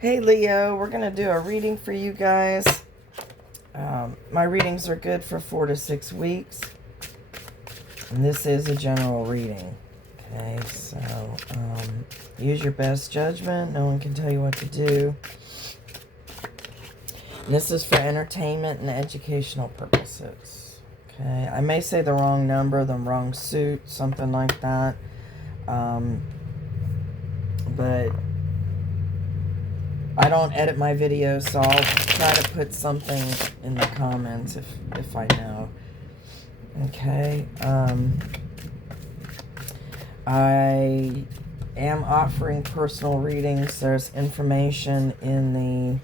Hey Leo, we're going to do a reading for you guys. My readings are good for 4 to 6 weeks. And this is a general reading. Okay, so use your best judgment. No one can tell you what to do. And this is for entertainment and educational purposes. Okay, I may say the wrong number, the wrong suit, something like that. But I don't edit my videos, so I'll try to put something in the comments if I know. Okay. I am offering personal readings. There's information in the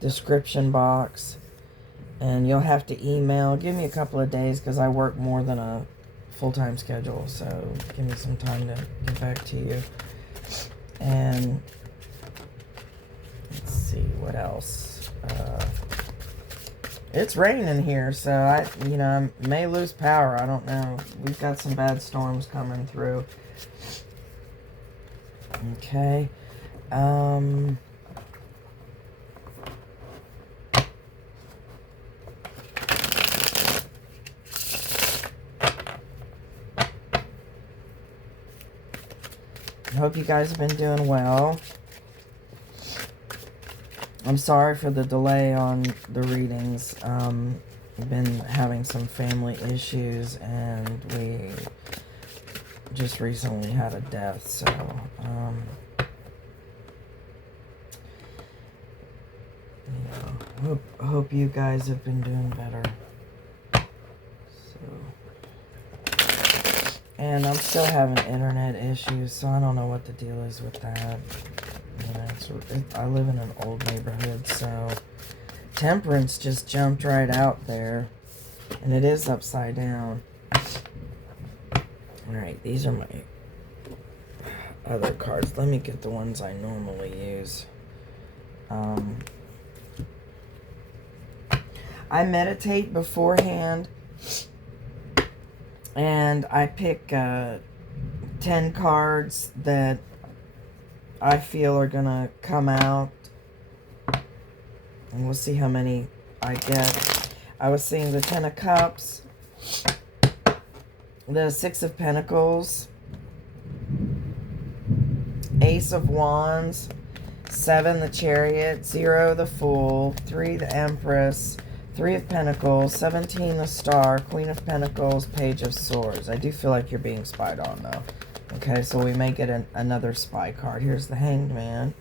description box. And you'll have to email. Give me a couple of days because I work more than a full-time schedule. So give me some time to get back to you. And let's see what else. It's raining here, so I may lose power. I don't know. We've got some bad storms coming through. Okay. I hope you guys have been doing well. I'm sorry for the delay on the readings. We've been having some family issues, and we just recently had a death, so hope you guys have been doing better. And I'm still having internet issues, so I don't know what the deal is with that. I live in an old neighborhood, so Temperance just jumped right out there. And it is upside down. Alright, these are my other cards. Let me get the ones I normally use. I meditate beforehand. And I pick 10 cards that I feel are going to come out. And we'll see how many I get. I was seeing the 10 of Cups. The 6 of Pentacles. Ace of Wands. 7 the Chariot. 0 the Fool. 3 the Empress. 3 of Pentacles, 17 the Star, Queen of Pentacles, Page of Swords. I do feel like you're being spied on, though. Okay, so we may get another spy card. Here's the Hanged Man.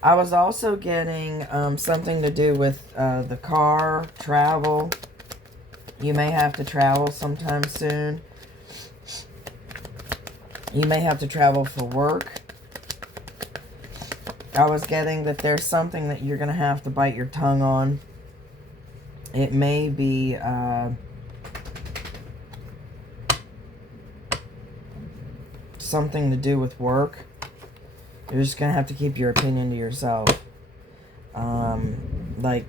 I was also getting something to do with the car, travel. You may have to travel sometime soon. You may have to travel for work. I was getting that there's something that you're going to have to bite your tongue on. It may be something to do with work. You're just going to have to keep your opinion to yourself. Like,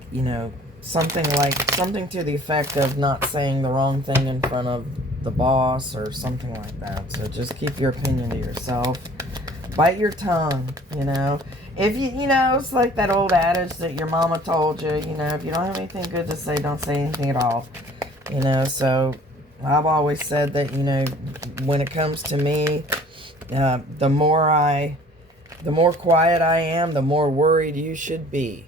something to the effect of not saying the wrong thing in front of the boss or something like that. So just keep your opinion to yourself. Bite your tongue, If it's like that old adage that your mama told you, if you don't have anything good to say, don't say anything at all. So I've always said that, when it comes to me, the more quiet I am, the more worried you should be.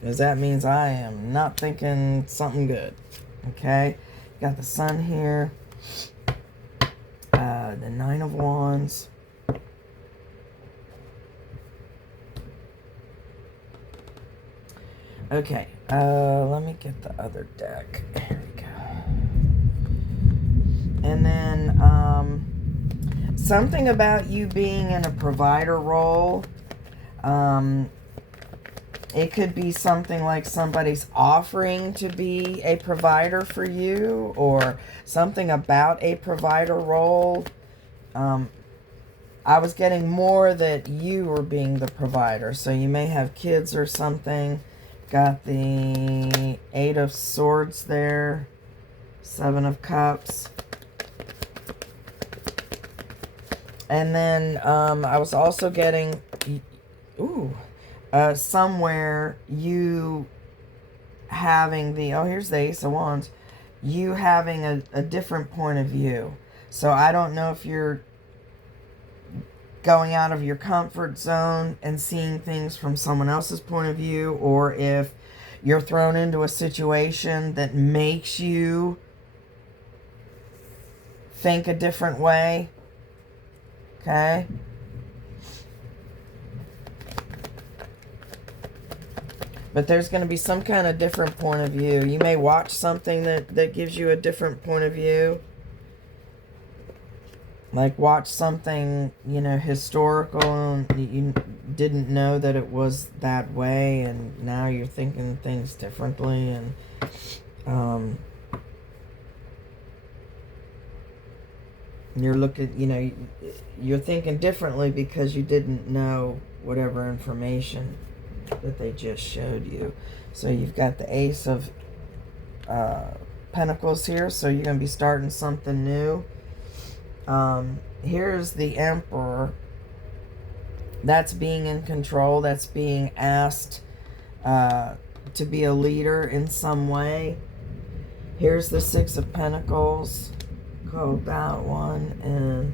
Because that means I am not thinking something good. Okay? Got the Sun here. The 9 of Wands. Okay, let me get the other deck. Here we go. And then, something about you being in a provider role. It could be something like somebody's offering to be a provider for you, or something about a provider role. I was getting more that you were being the provider, so you may have kids or something. Got the 8 of Swords there. 7 of Cups. And then I was also getting, ooh, somewhere you having the, oh, here's the Ace of Wands, you having a different point of view. So I don't know if you're going out of your comfort zone and seeing things from someone else's point of view, or if you're thrown into a situation that makes you think a different way. Okay? But there's going to be some kind of different point of view. You may watch something that gives you a different point of view. Like watch something, you know, historical, and you didn't know that it was that way, and now you're thinking things differently, and you're looking, you know, you're thinking differently because you didn't know whatever information that they just showed you. So you've got the Ace of Pentacles here, so you're going to be starting something new. Here's the Emperor. That's being in control. That's being asked to be a leader in some way. Here's the Six of Pentacles. Called that one. And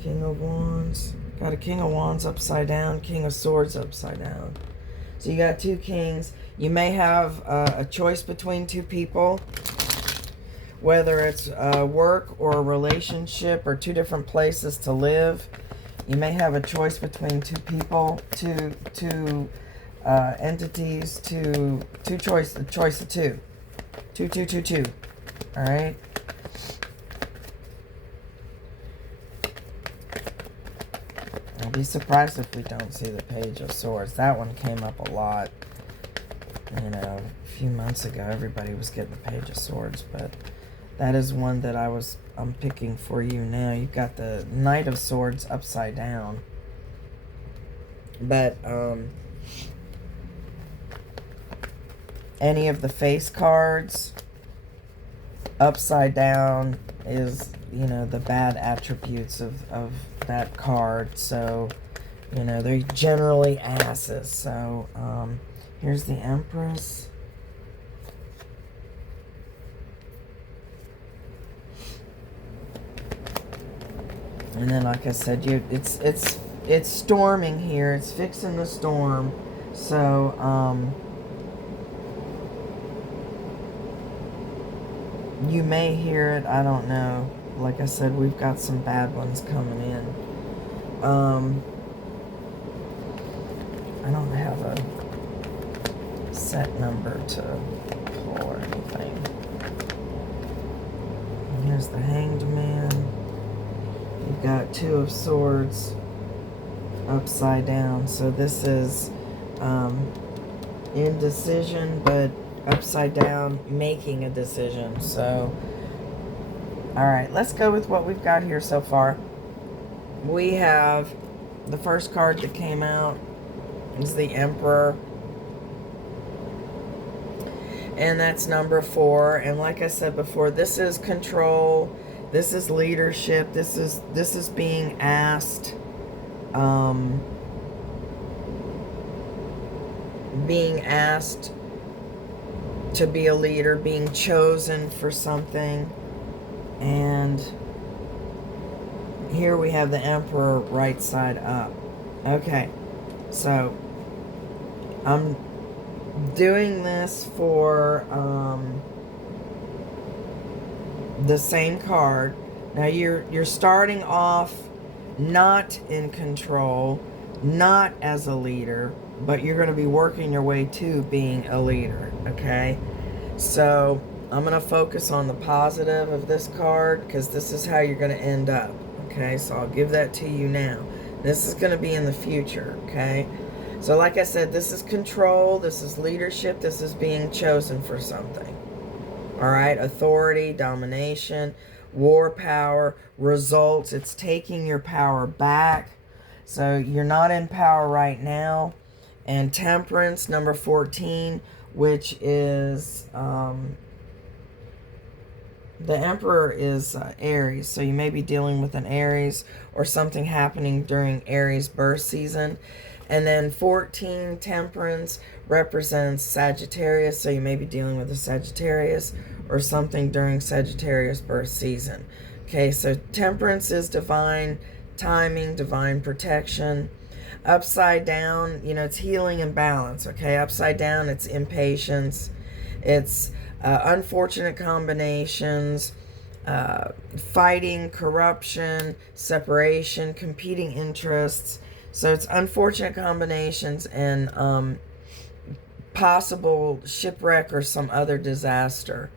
King of Wands. Got a King of Wands upside down. King of Swords upside down. So you got two kings. You may have a choice between two people. Whether it's work or a relationship or two different places to live. You may have a choice between two people, two entities, two choice, a choice of two. Two. All right. I'll be surprised if we don't see the Page of Swords. That one came up a lot. You know, a few months ago, everybody was getting the Page of Swords, but that is one that I'm picking for you now. You've got the Knight of Swords upside down. But any of the face cards upside down is, you know, the bad attributes of that card. So, you know, they're generally asses. So, here's the Empress. And then, like I said, it's storming here. It's fixing the storm. So, you may hear it. I don't know. Like I said, we've got some bad ones coming in. I don't have a set number to pull or anything. And here's the Hanged Man. You've got Two of Swords upside down. So this is indecision, but upside down, making a decision. So, alright, let's go with what we've got here so far. We have the first card that came out is the Emperor. And that's number 4. And like I said before, this is control. This is leadership. This is being asked. Being asked to be a leader, being chosen for something. And here we have the Emperor right side up. Okay, so I'm doing this for the same card. Now you're starting off not in control, not as a leader, but you're going to be working your way to being a leader, okay? So I'm going to focus on the positive of this card because this is how you're going to end up, okay? So I'll give that to you now. This is going to be in the future, okay? So like I said, this is control, this is leadership, this is being chosen for something. All right, authority, domination, war power, results. It's taking your power back. So you're not in power right now. And temperance, number 14, which is The Emperor is Aries, so you may be dealing with an Aries or something happening during Aries birth season. And then 14, Temperance, represents Sagittarius, so you may be dealing with a Sagittarius or something during Sagittarius birth season. Okay, so Temperance is divine timing, divine protection. Upside down, you know, it's healing and balance, okay? Upside down, it's impatience. It's unfortunate combinations, fighting, corruption, separation, competing interests. So it's unfortunate combinations and possible shipwreck or some other disaster.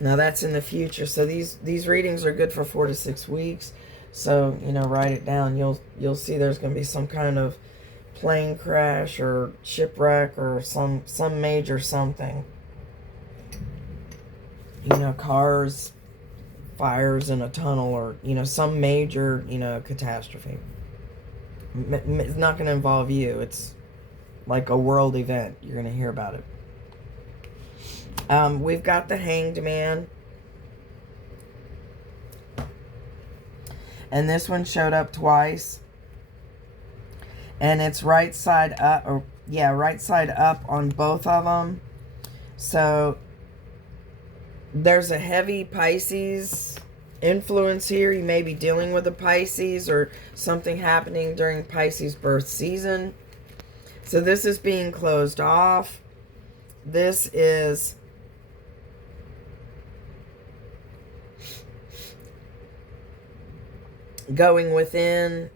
Now that's in the future. So these readings are good for 4 to 6 weeks. So, you know, write it down. You'll see there's going to be some kind of plane crash or shipwreck or some major something. You know, cars, fires in a tunnel, or, you know, some major, you know, catastrophe. It's not going to involve you. It's like a world event. You're going to hear about it. We've got the Hanged Man. And this one showed up twice. And it's right side up, or yeah, right side up on both of them. So there's a heavy Pisces influence here. You may be dealing with a Pisces or something happening during Pisces birth season. So this is being closed off. This is going within,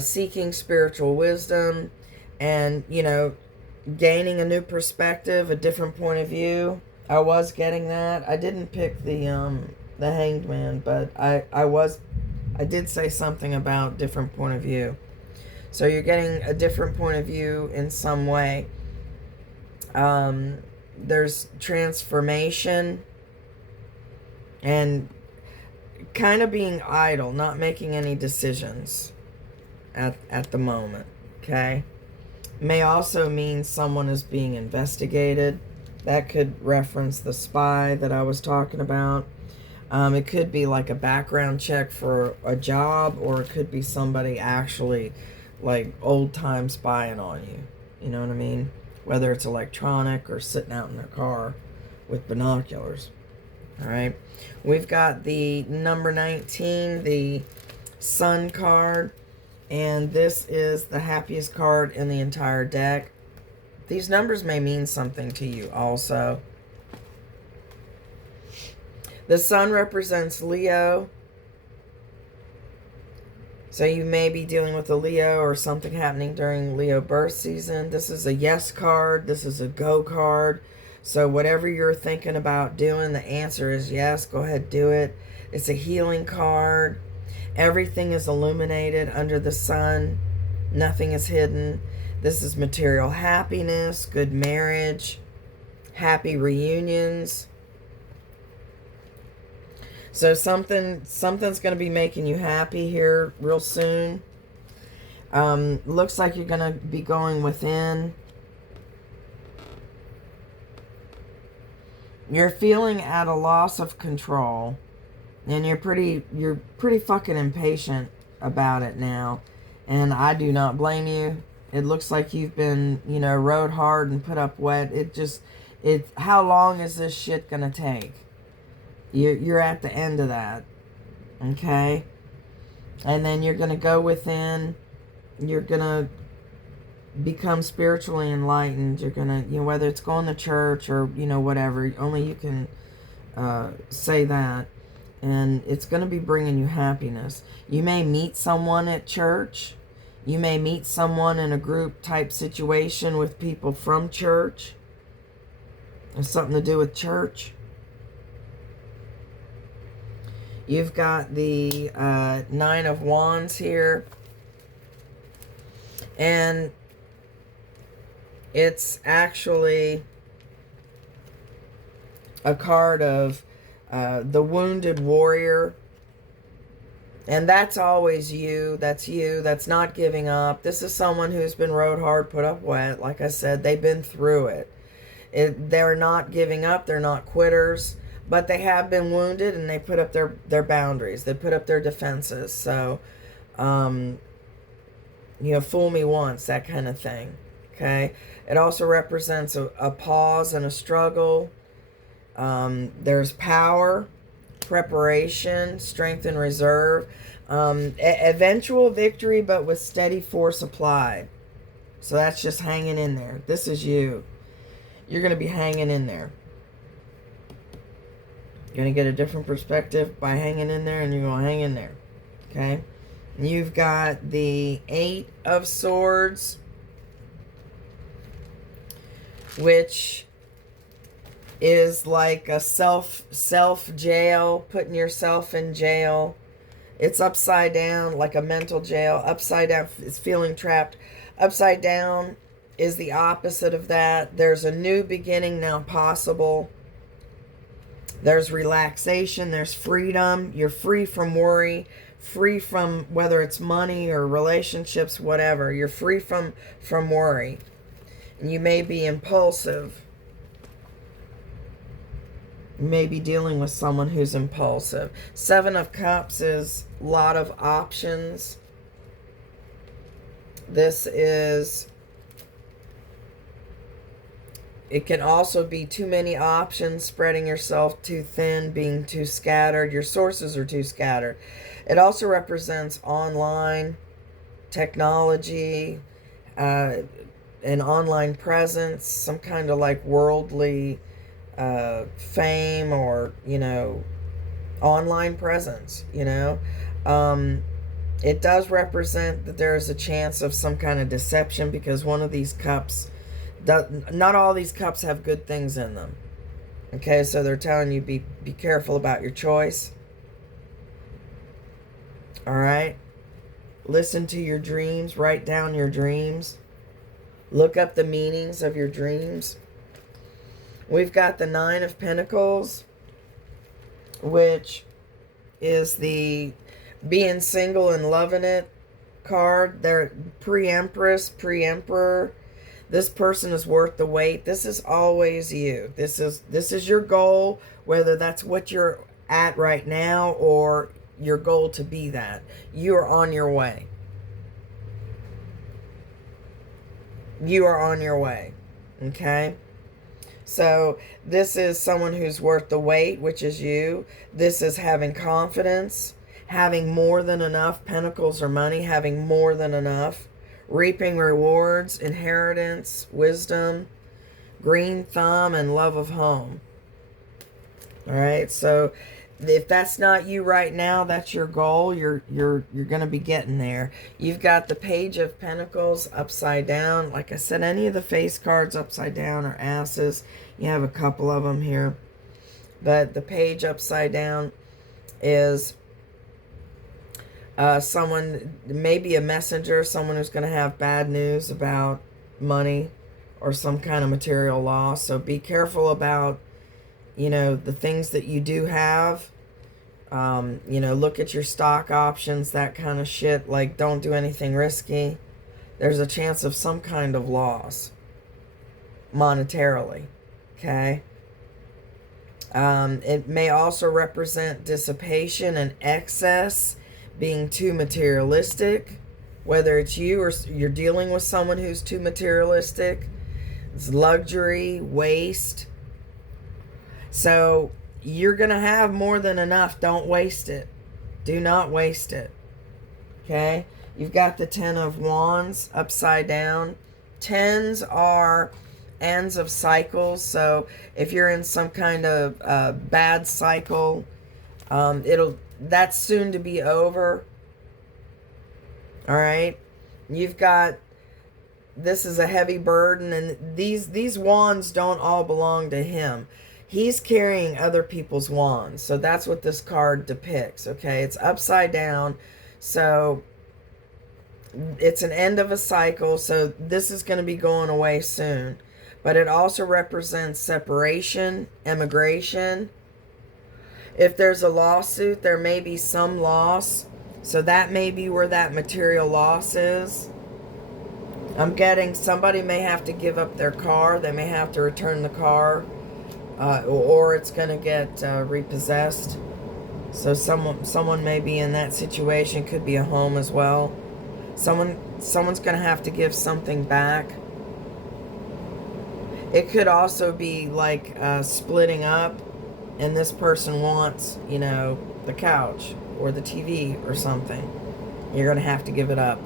seeking spiritual wisdom, and, you know, gaining a new perspective, a different point of view. I was getting that. I didn't pick the Hanged Man, but I did say something about different point of view. So you're getting a different point of view in some way. There's transformation and kind of being idle, not making any decisions at the moment, okay? May also mean someone is being investigated. That could reference the spy that I was talking about. It could be like a background check for a job, or it could be somebody actually like old time spying on you. You know what I mean? Whether it's electronic or sitting out in their car with binoculars. All right. We've got the number 19, the Sun card. And this is the happiest card in the entire deck. These numbers may mean something to you also. The Sun represents Leo. So you may be dealing with a Leo or something happening during Leo birth season. This is a yes card. This is a go card. So whatever you're thinking about doing, the answer is yes. Go ahead, do it. It's a healing card. Everything is illuminated under the sun. Nothing is hidden. This is material happiness, good marriage, happy reunions. So something's going to be making you happy here real soon. Looks like you're going to be going within. You're feeling at a loss of control. And you're pretty fucking impatient about it now. And I do not blame you. It looks like you've been, you know, rode hard and put up wet. How long is this shit gonna take? You're at the end of that. Okay? And then you're gonna go within. You're gonna become spiritually enlightened. You're gonna, you know, whether it's going to church or, you know, whatever. Only you can say that. And it's going to be bringing you happiness. You may meet someone at church. You may meet someone in a group type situation with people from church. It's something to do with church. You've got the 9 of Wands here. And it's actually a card of the wounded warrior. And that's always you. That's you. That's not giving up. This is someone who's been rode hard, put up wet. Like I said, they've been through it. They're not giving up. They're not quitters. But they have been wounded, and they put up their boundaries. They put up their defenses. So, you know, fool me once, that kind of thing. Okay? It also represents a pause and a struggle. There's power, preparation, strength and reserve. Eventual victory, but with steady force applied. So that's just hanging in there. This is you. You're going to be hanging in there. You're going to get a different perspective by hanging in there, and you're going to hang in there. Okay? You've got the 8 of Swords, which is like a self jail, putting yourself in jail. It's upside down, like a mental jail. Upside down is feeling trapped. Upside down is the opposite of that. There's a new beginning now possible. There's relaxation. There's freedom. You're free from worry. Free from whether it's money or relationships, whatever. You're free from worry. And you may be impulsive. You may be dealing with someone who's impulsive. 7 of Cups is a lot of options. This is... It can also be too many options, spreading yourself too thin, being too scattered. Your sources are too scattered. It also represents online technology, an online presence, some kind of like worldly fame, or, you know, online presence, you know. It does represent that there is a chance of some kind of deception, because one of these cups... Not all these cups have good things in them. Okay, so they're telling you be careful about your choice. Alright? Listen to your dreams. Write down your dreams. Look up the meanings of your dreams. We've got the 9 of Pentacles, which is the being single and loving it card. They're pre-Empress, pre-Emperor. This person is worth the wait. This is always you. This is your goal, whether that's what you're at right now or your goal to be that. You are on your way. You are on your way. Okay? So this is someone who's worth the wait, which is you. This is having confidence, having more than enough. Pentacles or money, having more than enough. Reaping rewards, inheritance, wisdom, green thumb, and love of home. All right, so if that's not you right now, that's your goal. You're going to be getting there. You've got the Page of Pentacles upside down. Like I said, any of the face cards upside down are asses. You have a couple of them here. But the Page upside down is... someone, maybe a messenger, someone who's going to have bad news about money or some kind of material loss. So be careful about, you know, the things that you do have. You know, look at your stock options, that kind of shit. Like, don't do anything risky. There's a chance of some kind of loss monetarily. Okay? It may also represent dissipation and excess. Being too materialistic, whether it's you or you're dealing with someone who's too materialistic. It's luxury, waste. So you're going to have more than enough. Don't waste it. Do not waste it. Okay? You've got the 10 of Wands upside down. 10s are ends of cycles. So if you're in some kind of bad cycle, that's soon to be over. All right. You've got, this is a heavy burden, and these wands don't all belong to him. He's carrying other people's wands. So that's what this card depicts. Okay. It's upside down. So it's an end of a cycle. So this is going to be going away soon. But it also represents separation, emigration. If there's a lawsuit, there may be some loss. So that may be where that material loss is. I'm getting somebody may have to give up their car. They may have to return the car. or it's going to get repossessed. So someone may be in that situation. Could be a home as well. Someone's going to have to give something back. It could also be like splitting up, and this person wants, you know, the couch or the TV or something. You're going to have to give it up.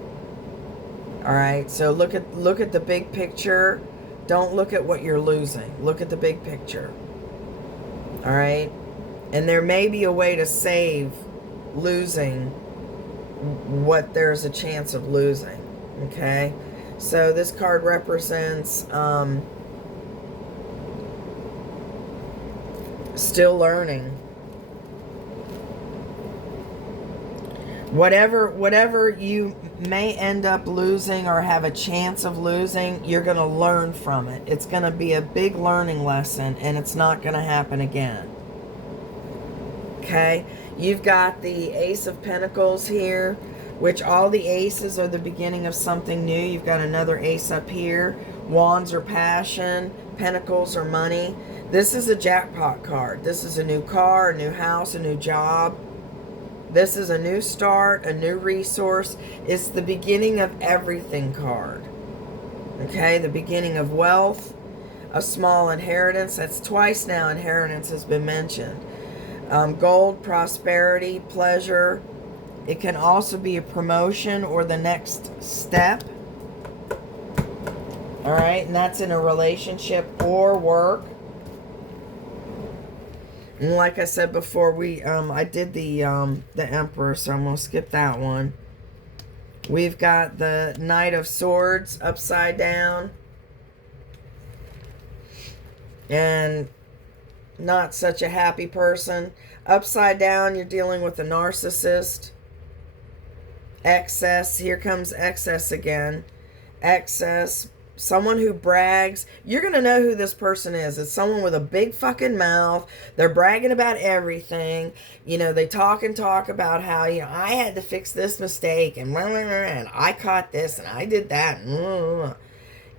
All right, so look at the big picture. Don't look at what you're losing. Look at the big picture. All right, and there may be a way to save losing what there's a chance of losing. Okay, so this card represents still learning. Whatever you may end up losing or have a chance of losing, you're going to learn from it. It's going to be a big learning lesson, and it's not going to happen again. Okay? You've got the Ace of Pentacles here, which all the aces are the beginning of something new. You've got another ace up here. Wands are passion. Pentacles are money. This is a jackpot card. This is a new car, a new house, a new job. This is a new start, a new resource. It's the beginning of everything card. Okay, the beginning of wealth, a small inheritance. That's twice now inheritance has been mentioned. Gold, prosperity, pleasure. It can also be a promotion or the next step. All right, and that's in a relationship or work. And like I said before, I did the Empress, so I'm going to skip that one. We've got the Knight of Swords upside down. And not such a happy person. Upside down, you're dealing with a narcissist. Excess, here comes excess again. Excess. Someone who brags. You're going to know who this person is. It's someone with a big fucking mouth. They're bragging about everything. You know, they talk about how, you know, I had to fix this mistake and I caught this and I did that.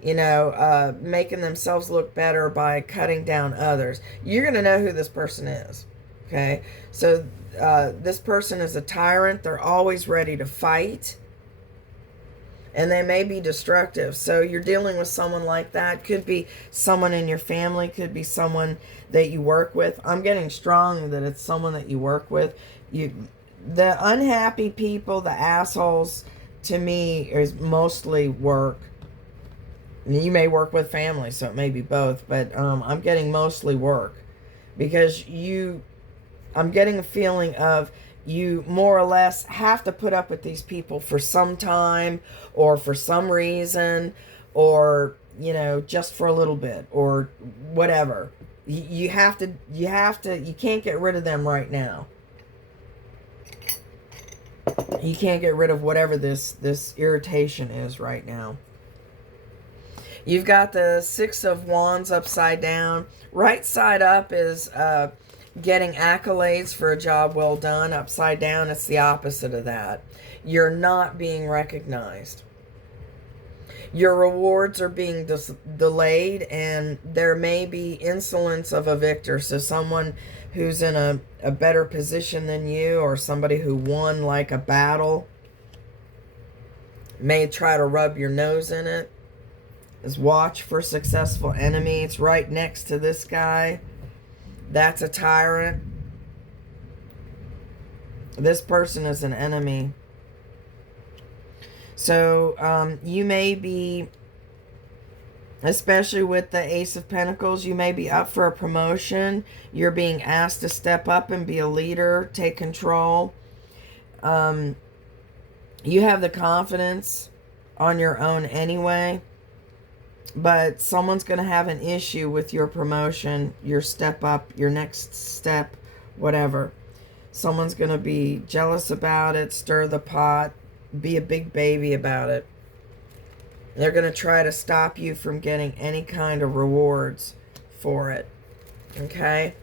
You know, making themselves look better by cutting down others. You're going to know who this person is. Okay? So this person is a tyrant. They're always ready to fight. And they may be destructive. So you're dealing with someone like that. Could be someone in your family. Could be someone that you work with. I'm getting strong that it's someone that you work with. The unhappy people, the assholes, to me, is mostly work. You may work with family, so it may be both. But I'm getting mostly work. Because I'm getting a feeling of you more or less have to put up with these people for some time or for some reason or, you know, just for a little bit or whatever. You can't get rid of them right now. You can't get rid of whatever this irritation is right now. You've got the Six of Wands upside down. Right side up is getting accolades for a job well done. Upside down, it's the opposite of that. You're not being recognized. Your rewards are being delayed, and there may be insolence of a victor. So someone who's in a better position than you, or somebody who won like a battle, may try to rub your nose in it. Is watch for successful enemy. It's right next to this guy. That's a tyrant. This person is an enemy. So you may be, especially with the Ace of Pentacles, you may be up for a promotion. You're being asked to step up and be a leader, take control. You have the confidence on your own anyway. But someone's going to have an issue with your promotion, your step up, your next step, whatever. Someone's going to be jealous about it, stir the pot, be a big baby about it. They're going to try to stop you from getting any kind of rewards for it. Okay?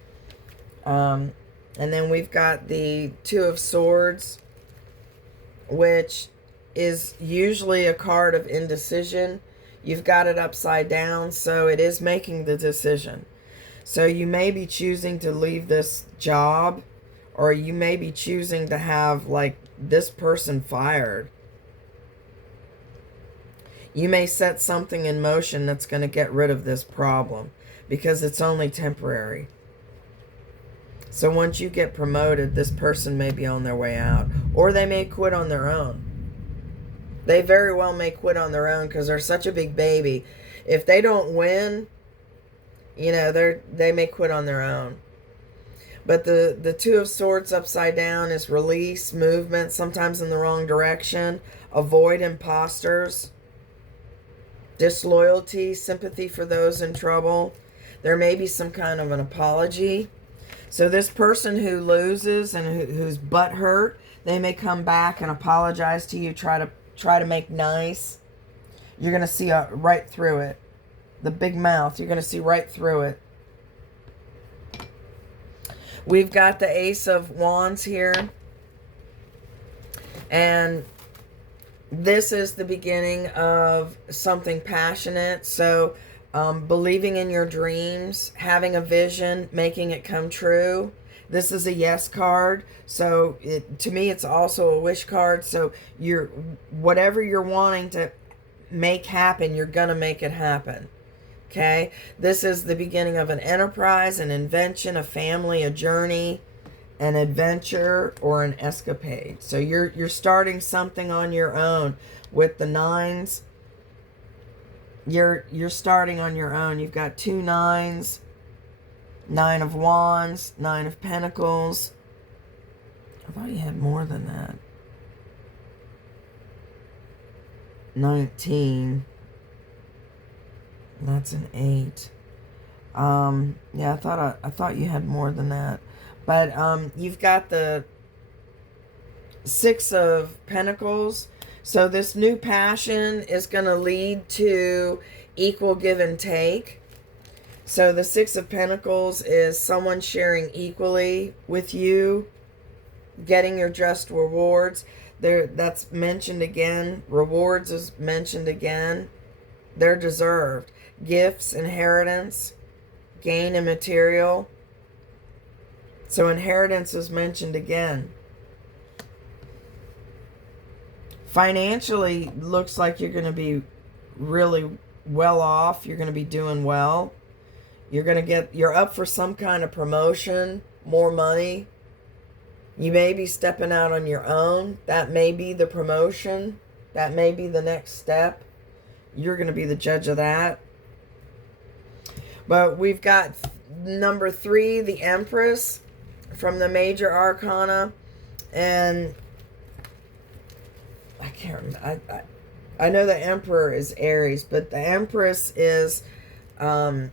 And then we've got the Two of Swords, which is usually a card of indecision. You've got it upside down, so it is making the decision. So you may be choosing to leave this job, or you may be choosing to have, like, this person fired. You may set something in motion that's going to get rid of this problem, because it's only temporary. So once you get promoted, this person may be on their way out, or they may quit on their own. They very well may quit on their own because they're such a big baby. If they don't win, you know, they may quit on their own. But the Two of Swords upside down is release, movement, sometimes in the wrong direction, avoid imposters, disloyalty, sympathy for those in trouble. There may be some kind of an apology. So this person who loses and who's butthurt, they may come back and apologize to you, try to make nice. You're going to see right through it. The big mouth, you're going to see right through it. We've got the Ace of Wands here. And this is the beginning of something passionate. So believing in your dreams, having a vision, making it come true. This is a yes card. So to me, it's also a wish card. So whatever you're wanting to make happen, you're going to make it happen. Okay. This is the beginning of an enterprise, an invention, a family, a journey, an adventure, or an escapade. So you're starting something on your own with the nines. You're starting on your own. You've got 2 nines, 9 of Wands, 9 of Pentacles. I thought you had more than that. 19. That's an 8. Yeah, I thought you had more than that. But you've got the 6 of Pentacles. So this new passion is going to lead to equal give and take. So the 6 of Pentacles is someone sharing equally with you, getting your just rewards. That's mentioned again. Rewards is mentioned again. They're deserved. Gifts, inheritance, gain in material. So inheritance is mentioned again. Financially, looks like you're going to be really well off. You're going to be doing well. You're up for some kind of promotion, more money. You may be stepping out on your own. That may be the promotion. That may be the next step. You're going to be the judge of that. But we've got number 3, the Empress, from the Major Arcana. And I can't remember. I know the Emperor is Aries, but the Empress is all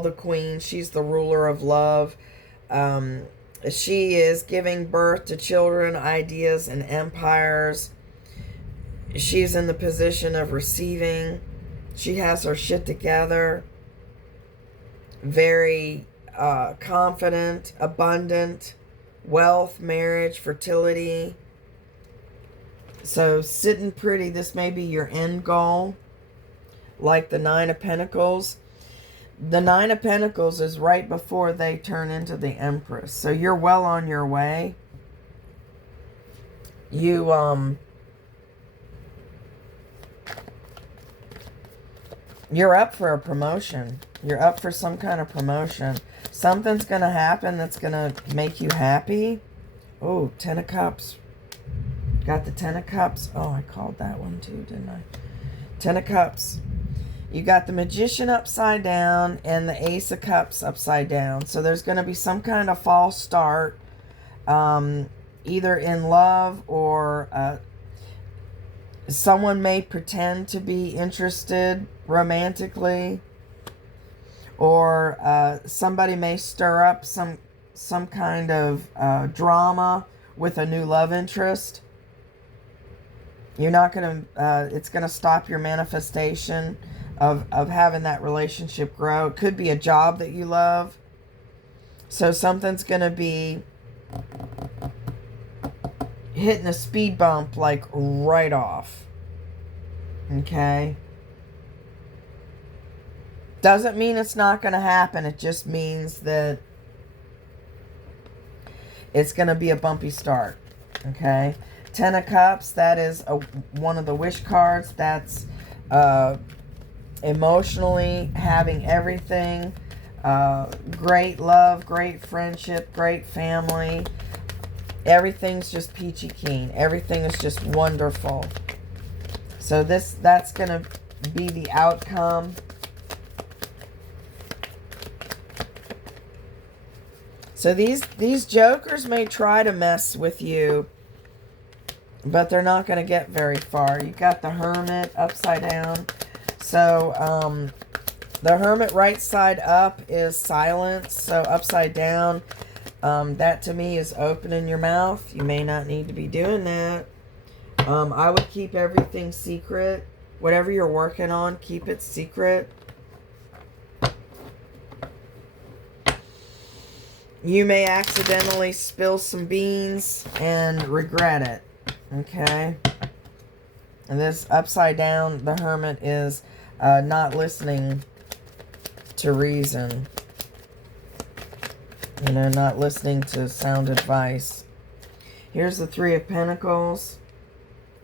the queen. She's the ruler of love. She is giving birth to children, ideas, and empires. She's in the position of receiving. She has her shit together. Very confident, abundant, wealth, marriage, fertility. So sitting pretty, this may be your end goal. Like the 9 of Pentacles. The 9 of Pentacles is right before they turn into the Empress. So you're well on your way. You're up for a promotion. You're up for some kind of promotion. Something's going to happen that's going to make you happy. Oh, 10 of Cups. Got the 10 of Cups. Oh, I called that one too, didn't I? 10 of Cups. You got the Magician upside down and the Ace of Cups upside down. So there's going to be some kind of false start. Either in love or someone may pretend to be interested romantically. Or somebody may stir up some kind of drama with a new love interest. You're not going to, it's going to stop your manifestation of having that relationship grow. It could be a job that you love. So something's going to be hitting a speed bump like right off. Okay? Doesn't mean it's not going to happen. It just means that it's going to be a bumpy start. Okay. 10 of Cups, that is one of the wish cards. That's emotionally having everything. Great love, great friendship, great family. Everything's just peachy keen. Everything is just wonderful. So that's going to be the outcome. So these jokers may try to mess with you, but they're not going to get very far. You got the Hermit upside down. So the Hermit right side up is silence. So upside down, that to me is opening your mouth. You may not need to be doing that. I would keep everything secret. Whatever you're working on, keep it secret. You may accidentally spill some beans and regret it. Okay? And this upside down, the Hermit is not listening to reason. You know, not listening to sound advice. Here's the Three of Pentacles.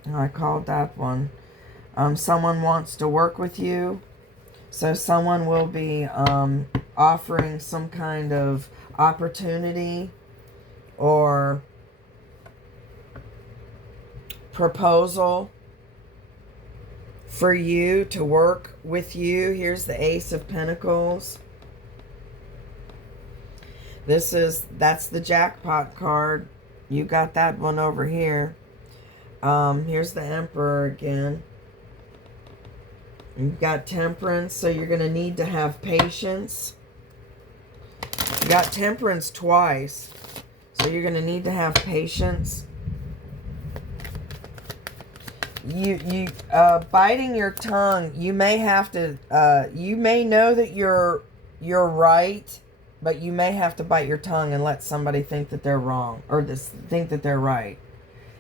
Oh, I called that one. Someone wants to work with you. So someone will be offering some kind of opportunity or proposal for you to work with you. Here's the Ace of Pentacles. That's the jackpot card. You got that one over here. Here's the Emperor again. You've got Temperance, so you're going to need to have patience. You got Temperance twice, so you're going to need to have patience. You biting your tongue, you may have to, you may know that you're right, but you may have to bite your tongue and let somebody think that they're wrong, or think that they're right.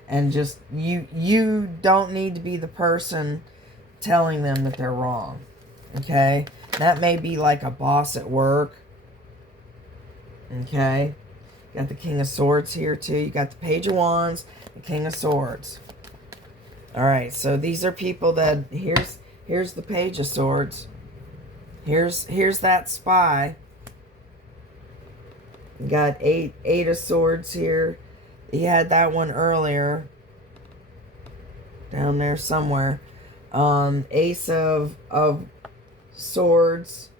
And just, you don't need to be the person telling them that they're wrong. Okay? That may be like a boss at work. Okay? You got the King of Swords here too. You got the Page of Wands, the King of Swords. Alright, so these are people that, here's the Page of Swords. Here's that spy. You got eight of Swords here. He had that one earlier. Down there somewhere. Ace of Swords.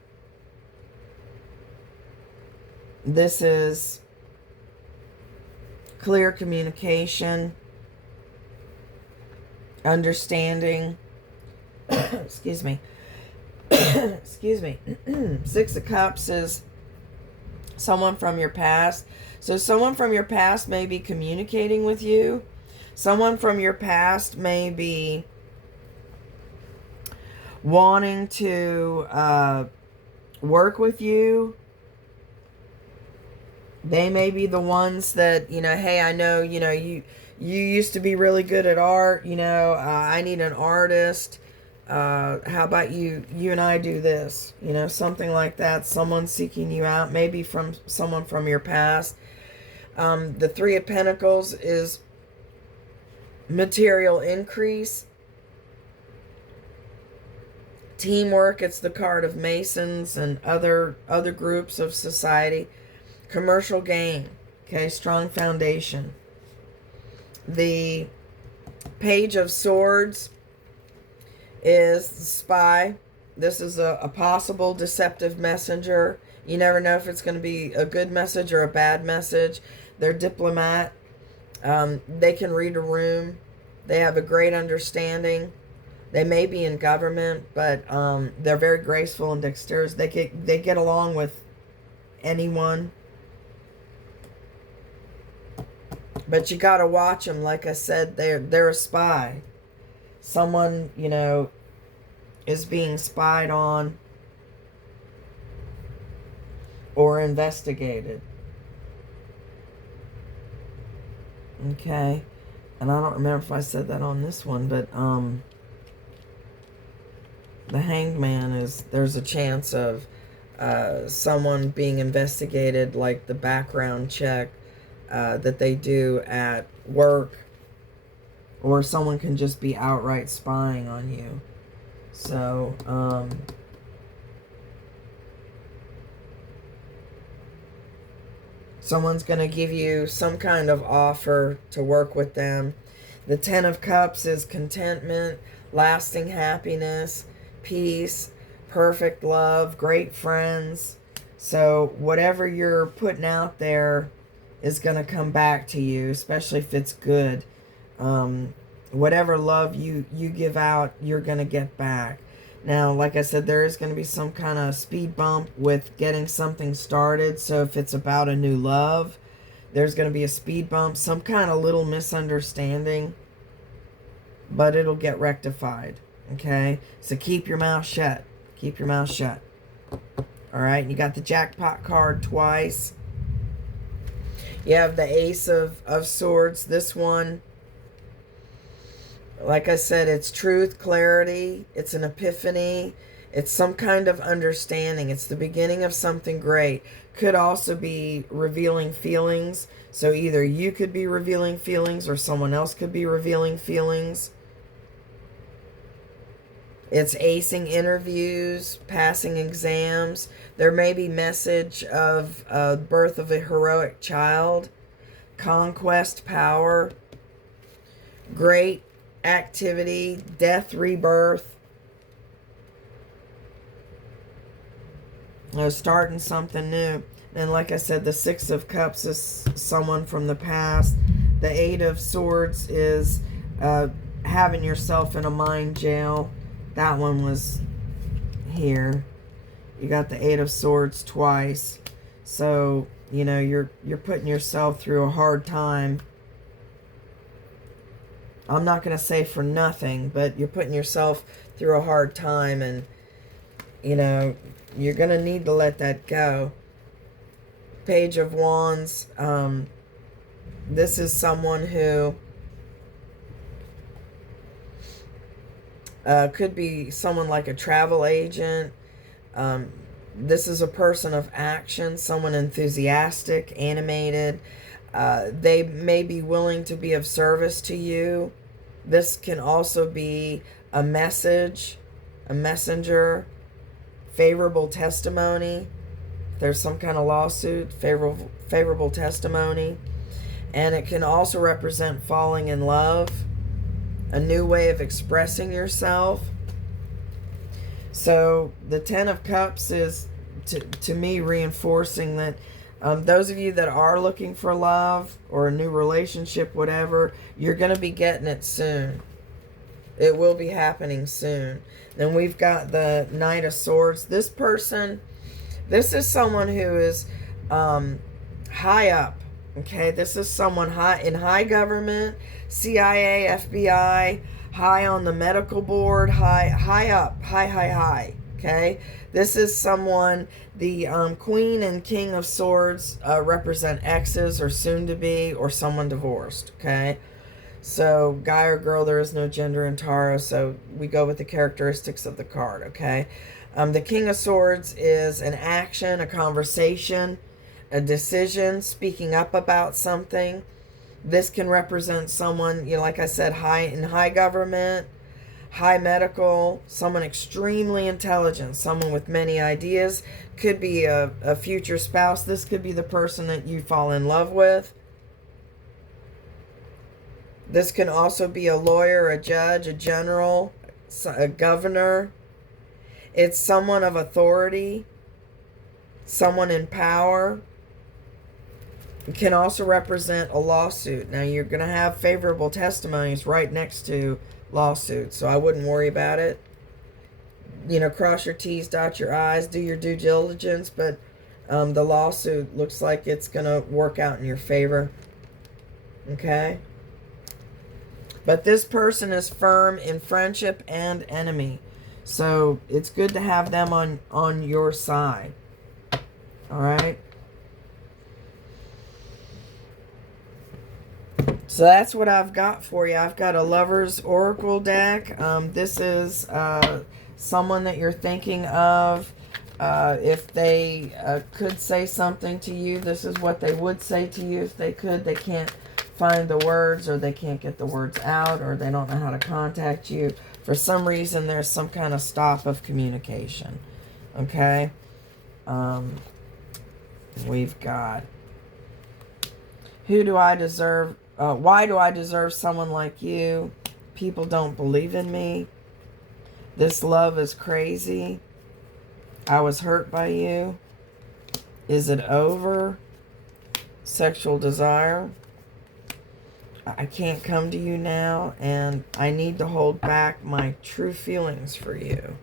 This is clear communication. Understanding. Excuse me. Excuse me. Six of Cups is someone from your past. So someone from your past may be communicating with you. Someone from your past may be wanting to work with you. They may be the ones that, you know, hey, I know, you know, you used to be really good at art. You know, I need an artist. How about you and I do this? You know, something like that. Someone seeking you out, maybe from someone from your past. The Three of Pentacles is material increase. Teamwork, it's the card of Masons and other groups of society. Commercial gain, okay, strong foundation. The Page of Swords is the spy. This is a possible deceptive messenger. You never know if it's going to be a good message or a bad message. They're diplomat. They can read a room. They have a great understanding. They may be in government, but they're very graceful and dexterous. They get along with anyone. But you got to watch them. Like I said, they're a spy. Someone, you know, is being spied on or investigated. Okay. And I don't remember if I said that on this one, but the Hanged Man is, there's a chance of someone being investigated, like the background check that they do at work, or someone can just be outright spying on you. So, someone's going to give you some kind of offer to work with them. The Ten of Cups is contentment, lasting happiness, peace, perfect love, great friends. So whatever you're putting out there is going to come back to you, especially if it's good. Whatever love you give out, you're going to get back. Now, like I said, there is going to be some kind of speed bump with getting something started. So if it's about a new love, there's going to be a speed bump, some kind of little misunderstanding, but it'll get rectified, okay? So keep your mouth shut. Keep your mouth shut. All right, you got the jackpot card twice. You have the Ace of Swords. This one, like I said, it's truth, clarity. It's an epiphany. It's some kind of understanding. It's the beginning of something great. Could also be revealing feelings. So either you could be revealing feelings or someone else could be revealing feelings. It's acing interviews, passing exams. There may be message of birth of a heroic child, conquest, power, great activity, death, rebirth. Starting something new. And like I said, the Six of Cups is someone from the past. The Eight of Swords is having yourself in a mind jail. That one was here. You got the Eight of Swords twice. So, you know, you're putting yourself through a hard time. I'm not going to say for nothing, but you're putting yourself through a hard time, and, you know, you're going to need to let that go. Page of Wands. This is someone who could be someone like a travel agent. This is a person of action, someone enthusiastic, animated. They may be willing to be of service to you. This can also be a message, a messenger, favorable testimony. If there's some kind of lawsuit, favorable testimony. And it can also represent falling in love, a new way of expressing yourself. So the Ten of Cups is, to me, reinforcing that those of you that are looking for love or a new relationship, whatever, you're going to be getting it soon. It will be happening soon. Then we've got the Knight of Swords. This person, this is someone who is high up. Okay, this is someone in high government, CIA, FBI, high on the medical board, high up, high. Okay, this is someone, the Queen and King of Swords represent exes or soon to be, or someone divorced. Okay, so guy or girl, there is no gender in tarot, so we go with the characteristics of the card. Okay, the King of Swords is an action, a conversation, a decision, speaking up about something. This can represent someone, you know, like I said, in high government, high medical, someone extremely intelligent, someone with many ideas. Could be a future spouse. This could be the person that you fall in love with. This can also be a lawyer, a judge, a general, a governor. It's someone of authority, someone in power. It can also represent a lawsuit. Now, you're going to have favorable testimonies right next to lawsuits, so I wouldn't worry about it. You know, cross your T's, dot your I's, do your due diligence, but the lawsuit looks like it's going to work out in your favor. Okay? But this person is firm in friendship and enemy, so it's good to have them on your side. All right? So that's what I've got for you. I've got a Lover's Oracle deck. This is someone that you're thinking of. If they could say something to you, this is what they would say to you if they could. They can't find the words, or they can't get the words out, or they don't know how to contact you. For some reason, there's some kind of stop of communication. Okay? We've got, who do I deserve? Why do I deserve someone like you? People don't believe in me. This love is crazy. I was hurt by you. Is it over? Sexual desire. I can't come to you now, and I need to hold back my true feelings for you.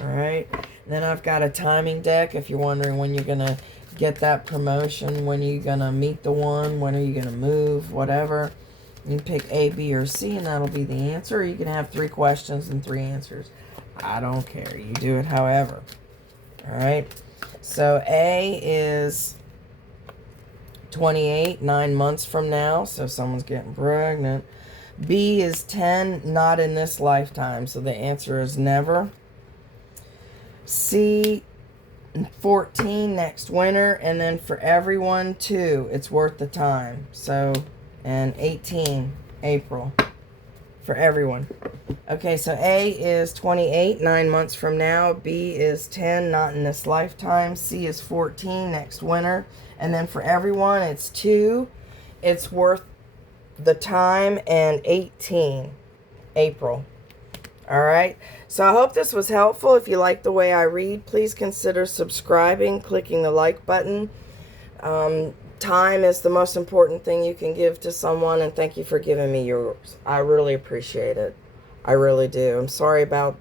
Alright. Then I've got a timing deck if you're wondering when you're going to get that promotion, when are you going to meet the one, when are you going to move, whatever. You can pick A, B, or C, and that'll be the answer. Or you can have 3 questions and 3 answers. I don't care. You do it however. Alright. So A is 28, 9 months from now. So someone's getting pregnant. B is 10, not in this lifetime. So the answer is never. C, 14, next winter. And then for everyone, 2, it's worth the time. So, and 18, April. For everyone. Okay, so A is 28, 9 months from now. B is 10, not in this lifetime. C is 14, next winter. And then for everyone, it's 2, it's worth the time, and 18, April. Alright, so I hope this was helpful. If you like the way I read, please consider subscribing, clicking the like button. Time is the most important thing you can give to someone, and thank you for giving me yours. I really appreciate it. I really do. I'm sorry about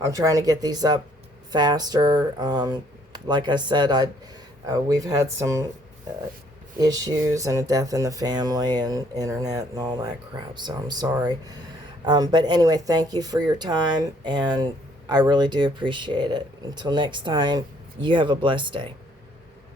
I'm trying to get these up faster. Like I said, we've had some issues and a death in the family and internet and all that crap, so I'm sorry. But anyway, thank you for your time, and I really do appreciate it. Until next time, you have a blessed day.